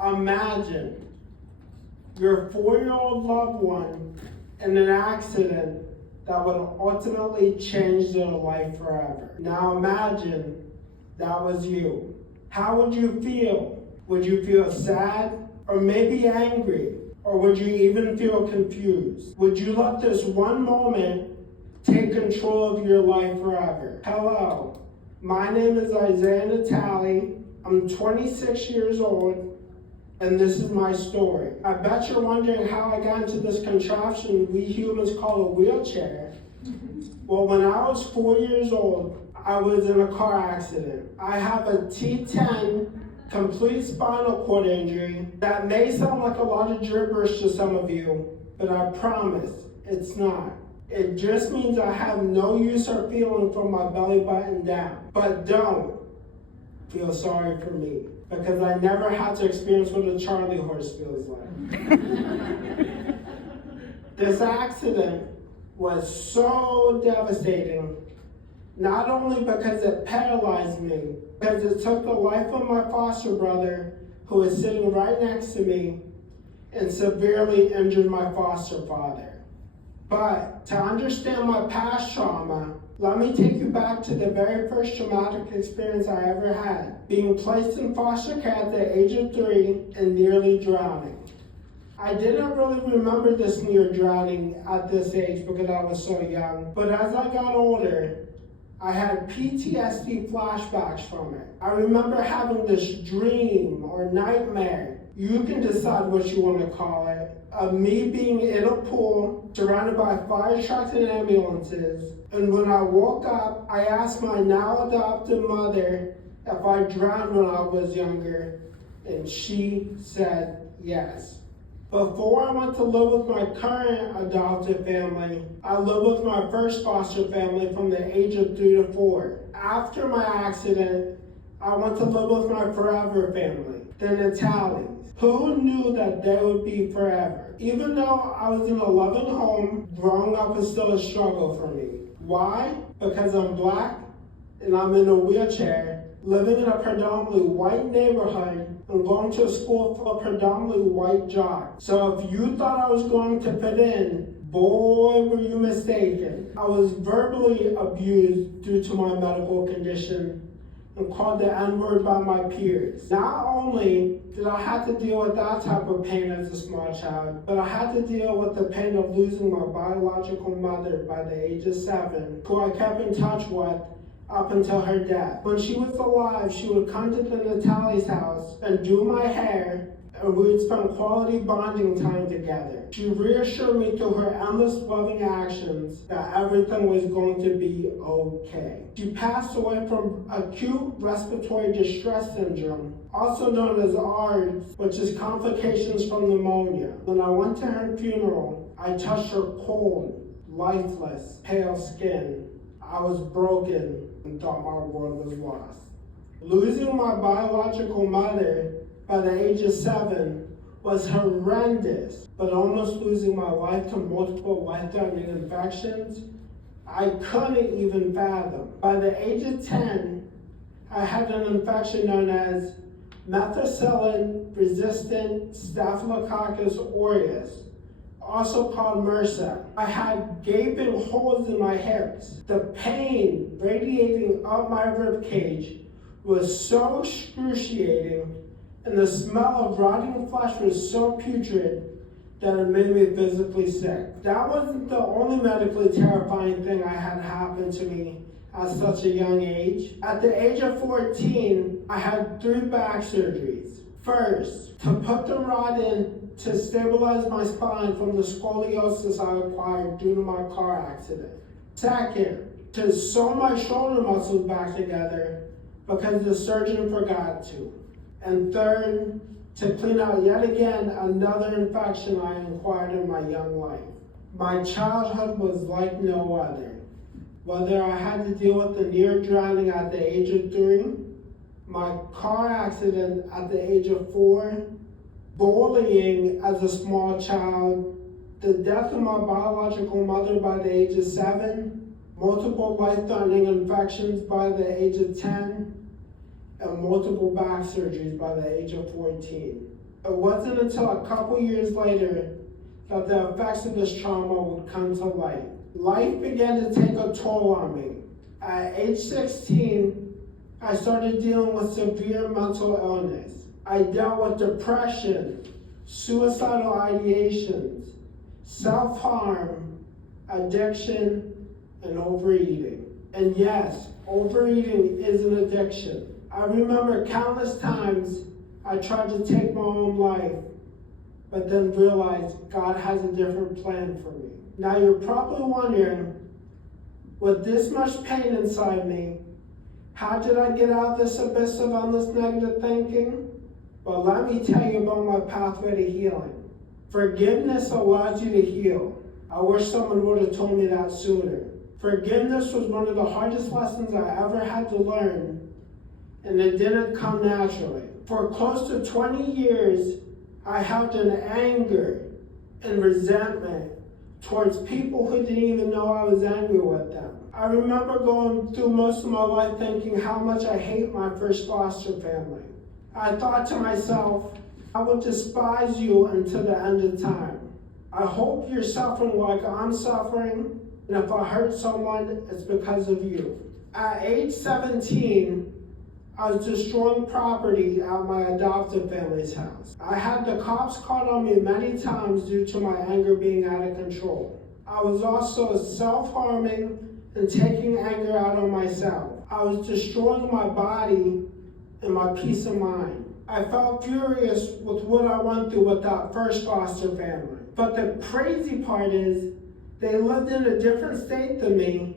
Imagine your 4-year-old loved one in an accident that would ultimately change their life forever. Now imagine that was you. How would you feel? Would you feel sad or maybe angry? Or would you even feel confused? Would you let this one moment take control of your life forever? Hello, my name is Isaiah Natali. I'm 26 years old, and this is my story. I bet you're wondering how I got into this contraption we humans call a wheelchair. Well, when I was 4 years old, I was in a car accident. I have a T10 complete spinal cord injury. That may sound like a lot of gibberish to some of you, but I promise it's not. It just means I have no use or feeling from my belly button down. But don't feel sorry for me, because I never had to experience what a Charlie horse feels like. This accident was so devastating, not only because it paralyzed me, because it took the life of my foster brother, who was sitting right next to me, and severely injured my foster father. But to understand my past trauma, let me take you back to the very first traumatic experience I ever had, being placed in foster care at the age of 3 and nearly drowning. I didn't really remember this near drowning at this age because I was so young, but as I got older, I had PTSD flashbacks from it. I remember having this dream or nightmare, you can decide what you want to call it, of me being in a pool surrounded by fire trucks and ambulances. And when I woke up, I asked my now adopted mother if I drowned when I was younger, and she said yes. Before I went to live with my current adopted family, I lived with my first foster family from the age of 3 to 4. After my accident, I went to live with my forever family, the Natalis. Who knew that they would be forever? Even though I was in a loving home, growing up is still a struggle for me. Why? Because I'm Black and I'm in a wheelchair, living in a predominantly white neighborhood and going to a school full of predominantly white jocks. So if you thought I was going to fit in, boy, were you mistaken. I was verbally abused due to my medical condition and called the N-word by my peers. Not only did I have to deal with that type of pain as a small child, but I had to deal with the pain of losing my biological mother by the age of 7, who I kept in touch with up until her death. When she was alive, she would come to the Natali's house and do my hair, and we would spend quality bonding time together. She reassured me through her endless loving actions that everything was going to be okay. She passed away from acute respiratory distress syndrome, also known as ARDS, which is complications from pneumonia. When I went to her funeral, I touched her cold, lifeless, pale skin. I was broken and thought my world was lost. Losing my biological mother by the age of 7 was horrendous, but almost losing my life to multiple life-threatening infections, I couldn't even fathom. By the age of 10, I had an infection known as methicillin-resistant Staphylococcus aureus, also called MRSA. I had gaping holes in my hips. The pain radiating up my rib cage was so excruciating, and the smell of rotting flesh was so putrid that it made me physically sick. That wasn't the only medically terrifying thing I had happen to me at such a young age. At the age of 14, I had 3 back surgeries. First, to put the rod in to stabilize my spine from the scoliosis I acquired due to my car accident. Second, to sew my shoulder muscles back together because the surgeon forgot to. And third, to clean out yet again another infection I acquired in my young life. My childhood was like no other. Whether I had to deal with the near drowning at the age of 3, my car accident at the age of 4, bullying as a small child, the death of my biological mother by the age of 7, multiple life-threatening infections by the age of 10, and multiple back surgeries by the age of 14. It wasn't until a couple years later that the effects of this trauma would come to light. Life began to take a toll on me. At age 16, I started dealing with severe mental illness. I dealt with depression, suicidal ideations, self-harm, addiction, and overeating. And yes, overeating is an addiction. I remember countless times I tried to take my own life, but then realized God has a different plan for me. Now you're probably wondering, with this much pain inside me, how did I get out of this abyss of endless negative thinking? Well, let me tell you about my pathway to healing. Forgiveness allows you to heal. I wish someone would have told me that sooner. Forgiveness was one of the hardest lessons I ever had to learn, and it didn't come naturally. For close to 20 years, I held an anger and resentment towards people who didn't even know I was angry with them. I remember going through most of my life thinking how much I hate my first foster family. I thought to myself, I will despise you until the end of time. I hope you're suffering like I'm suffering, and if I hurt someone, it's because of you. At age 17, I was destroying property at my adoptive family's house. I had the cops called on me many times due to my anger being out of control. I was also self-harming and taking anger out on myself. I was destroying my body and my peace of mind. I felt furious with what I went through with that first foster family. But the crazy part is, they lived in a different state than me,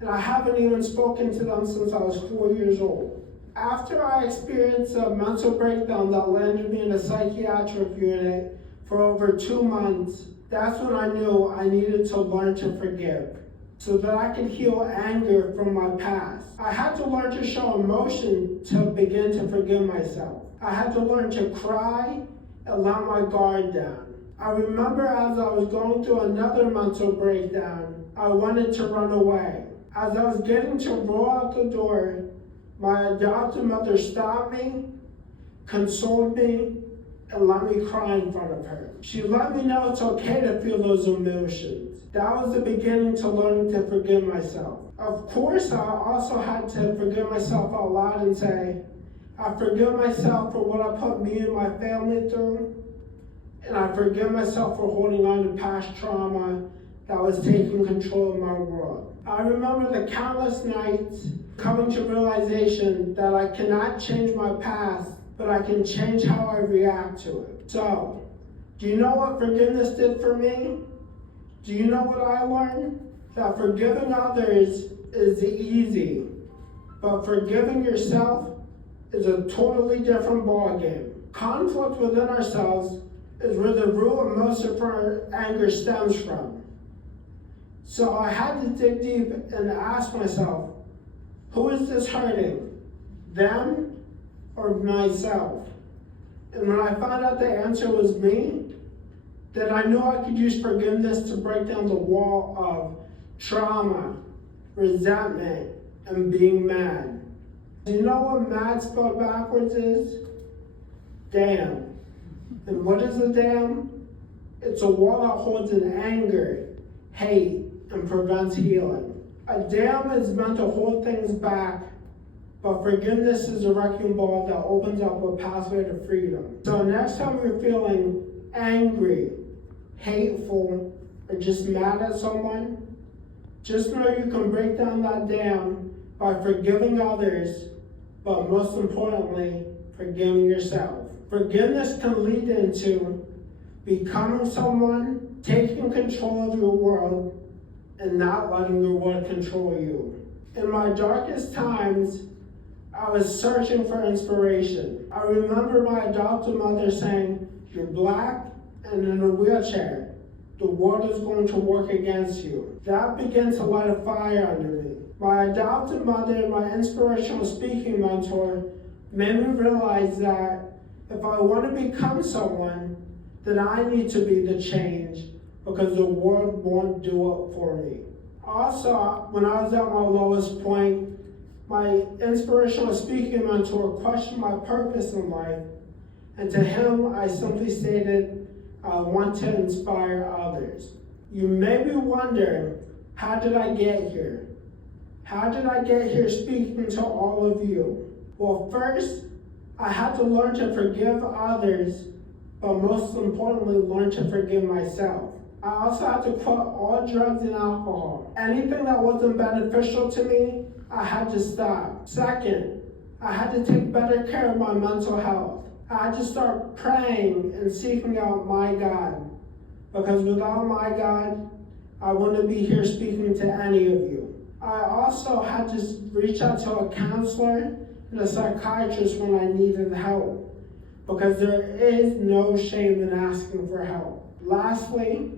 and I haven't even spoken to them since I was 4 years old. After I experienced a mental breakdown that landed me in a psychiatric unit for over 2 months, that's when I knew I needed to learn to forgive so that I could heal anger from my past. I had to learn to show emotion to begin to forgive myself. I had to learn to cry and let my guard down. I remember as I was going through another mental breakdown, I wanted to run away. As I was getting to roll out the door, my adopted mother stopped me, consoled me, and let me cry in front of her. She let me know it's okay to feel those emotions. That was the beginning to learning to forgive myself. Of course, I also had to forgive myself out loud and say, I forgive myself for what I put me and my family through, and I forgive myself for holding on to past trauma that was taking control of my world. I remember the countless nights coming to realization that I cannot change my past, but I can change how I react to it. So, do you know what forgiveness did for me? Do you know what I learned? That forgiving others is easy, but forgiving yourself is a totally different ballgame. Conflict within ourselves is where the root of most of our anger stems from. So I had to dig deep and ask myself, who is this hurting? Them or myself? And when I found out the answer was me, then I knew I could use forgiveness to break down the wall of trauma, resentment, and being mad. Do you know what mad spelled backwards is? Damn. And what is a dam? It's a wall that holds in anger, hate, and prevents healing. A dam is meant to hold things back, but forgiveness is a wrecking ball that opens up a pathway to freedom. So next time you're feeling angry, hateful, or just mad at someone, just know you can break down that dam by forgiving others, but most importantly, forgiving yourself. Forgiveness can lead into becoming someone, taking control of your world, and not letting your world control you. In my darkest times, I was searching for inspiration. I remember my adopted mother saying, "You're black and in a wheelchair. The world is going to work against you." That began to light a fire under me. My adopted mother and my inspirational speaking mentor made me realize that if I want to become someone, then I need to be the change because the world won't do it for me. Also, when I was at my lowest point, my inspirational speaking mentor questioned my purpose in life And to him, I simply stated, I want to inspire others. You may be wondering, how did I get here? How did I get here speaking to all of you? Well, first, I had to learn to forgive others, but most importantly, learn to forgive myself. I also had to quit all drugs and alcohol. Anything that wasn't beneficial to me, I had to stop. Second, I had to take better care of my mental health. I had to start praying and seeking out my God. Because without my God, I wouldn't be here speaking to any of you. I also had to reach out to a counselor and a psychiatrist when I needed help. Because there is no shame in asking for help. Lastly,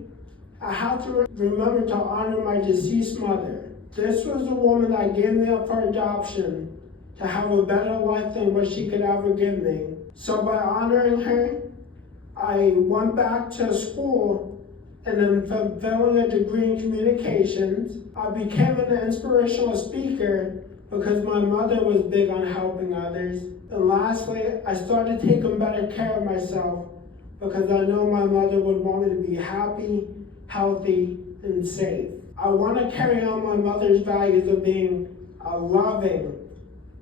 I had to remember to honor my deceased mother. This was the woman that gave me up for adoption to have a better life than what she could ever give me. So by honoring her, I went back to school and in fulfilling a degree in communications, I became an inspirational speaker because my mother was big on helping others. And lastly, I started taking better care of myself because I know my mother would want me to be happy, healthy, and safe. I want to carry on my mother's values of being a loving,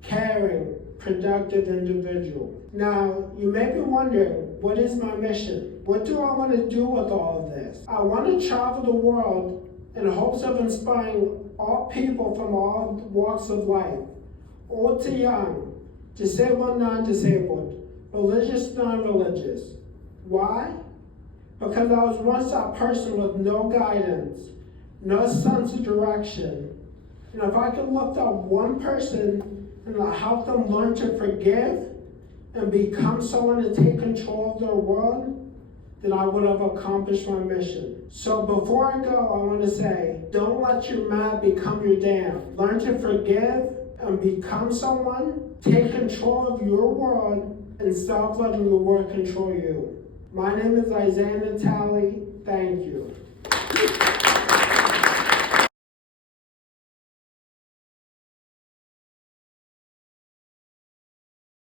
caring, productive individual. Now, you may be wondering, what is my mission? What do I want to do with all of this? I want to travel the world in hopes of inspiring all people from all walks of life, old to young, disabled, non-disabled, religious, non-religious. Why? Because I was once that person with no guidance, no sense of direction. And if I could lift up one person and help them learn to forgive and become someone to take control of their world, then I would have accomplished my mission. So before I go, I want to say, don't let your mad become your dam. Learn to forgive and become someone. Take control of your world and stop letting your world control you. My name is Isaiah Natali. Thank you.